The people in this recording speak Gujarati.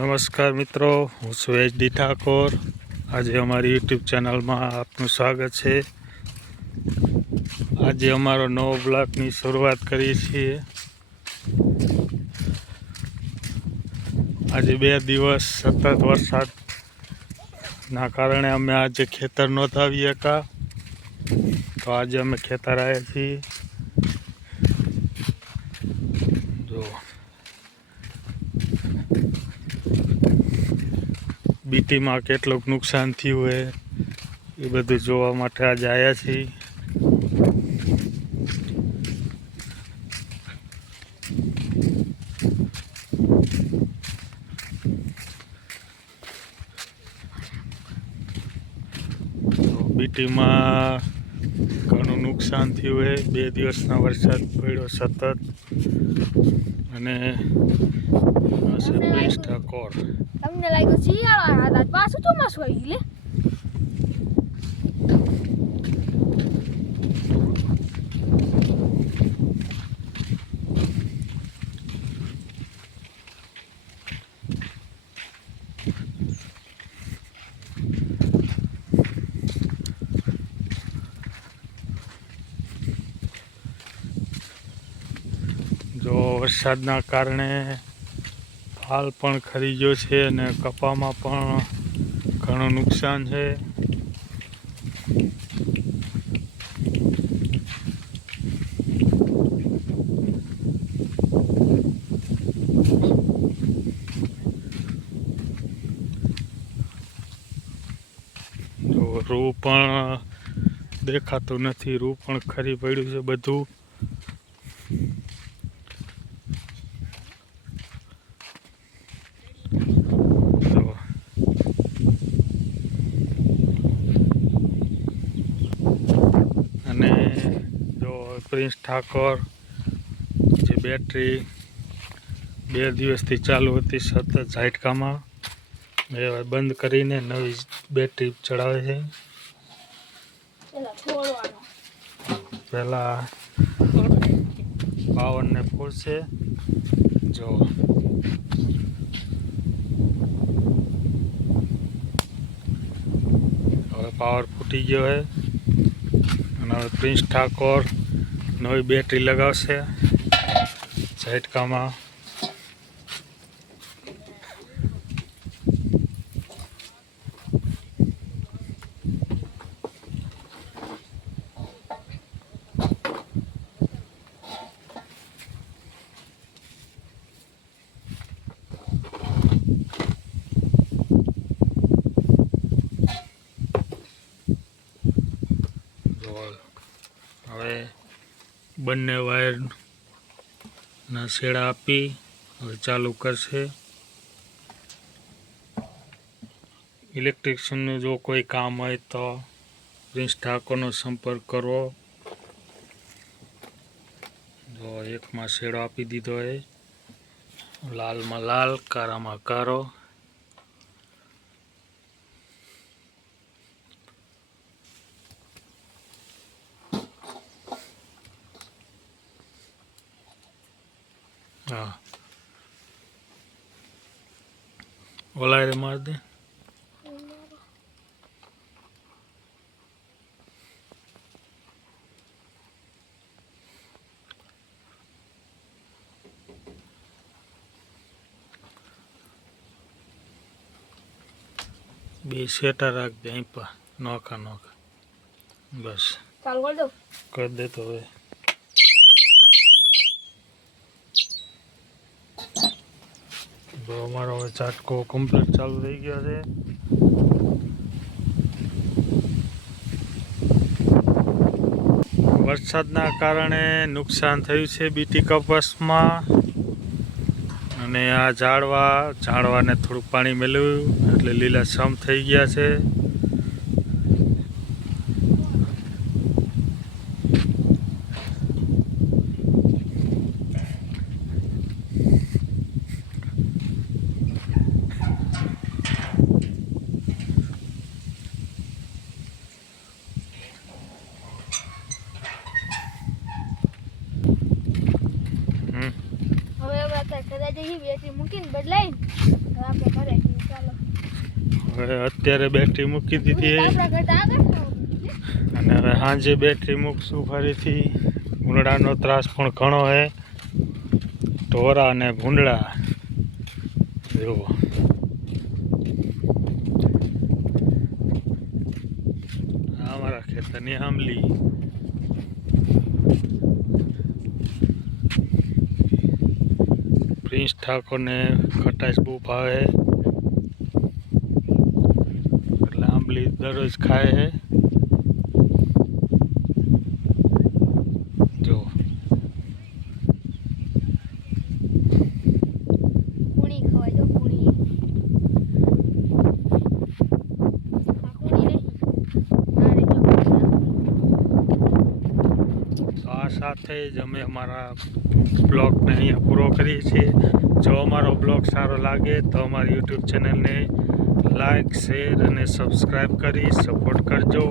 નમસ્કાર મિત્રો, હું એચ ડી ઠાકોર. આજે અમારી યુટ્યુબ ચેનલમાં આપનું સ્વાગત છે. આજે અમારો નવો બ્લોકની શરૂઆત કરીએ છીએ. આજે બે દિવસ સતત વરસાદના કારણે અમે આજે ખેતર નહોતા આવી શકા તો આજે અમે ખેતર આવ્યા છીએ જો બીટીમાં કેટલુંક નુકસાન થયું હોય એ બધું જોવા માટે આજે આવ્યા છીએ. બીટીમાં ઘણું નુકસાન થયું હોય બે દિવસના વરસાદ પડ્યો સતત. અને આ છે પ્રિન્સ ઠાકોર. તમને લાગ્યું શિયાળો આ પાછું ચોમાસું આવી લે જો વરસાદના કારણે હાલ પણ ખરી છે અને કપામાં પણ ઘણું નુકસાન છે. રૂ પણ દેખાતું નથી, રૂ પણ ખરી પડ્યું છે બધું જો અને જો પ્રિન્સ ઠાકોર જે બેટરી બે દિવસથી ચાલુ હતી સતત ઝાટકામાં. એ હવે બંધ કરીને નવી બેટરી ચડાવે છે. પહેલાં પાવરને ફૂલશે જો હવે પાવર ફૂટી ગયો છે. અને હવે પ્રિન્સ ઠાકોર નવી બેટરી લગાવશે. ઝટકામાં. હવે બંને વાયરના શેડા આપી હવે ચાલુ કરશે. ઇલેક્ટ્રિશિયનનું જો કોઈ કામ હોય તો પ્રિન્સ ઠાકોરનો સંપર્ક કરવો. જો એકમાં શેડો આપી દીધો એ લાલમાં લાલ, કારામાં કારો. હા ઓલા રે માર દે બે સેટા રાખજે અહીં પા નોખા નોખા બસ ચાલુ કરી દઉં કરી દે તો હવે તો અમારો હવે ઝાટકો કમ્પ્લીટ ચાલુ થઈ ગયો છે. વરસાદના કારણે નુકસાન થયું છે બીટી કપાસમાં. અને આ ઝાડવા, ઝાડવાને થોડુંક પાણી મેળવ્યું, એટલે લીલા સમ થઈ ગયા છે. હવે અત્યારે બેટરી મૂકીને બદલાઈ આપણે ઘરે ચાલો. હવે અત્યારે બેટરી મૂકી દીધી. અને હવે સાંજે બેટરી મૂકશું ફરીથી. ભૂંડળાનો ત્રાસ પણ ઘણો છે ઢોરા અને ભૂંડળા જુઓ. અમારા ખેતરની આંબલી પ્રિન્સ ઠાકોરને ખટાશ બહુ ભાવે એટલે આંબલી દરરોજ ખાય છે. સાથે જ અમે અમારા બ્લોગને અહીંયા પૂરો કરીએ છીએ. જો અમારો બ્લોગ સારો લાગે તો અમારી યુટ્યુબ ચેનલને લાઈક શેર અને સબસ્ક્રાઈબ કરી સપોર્ટ કરજો.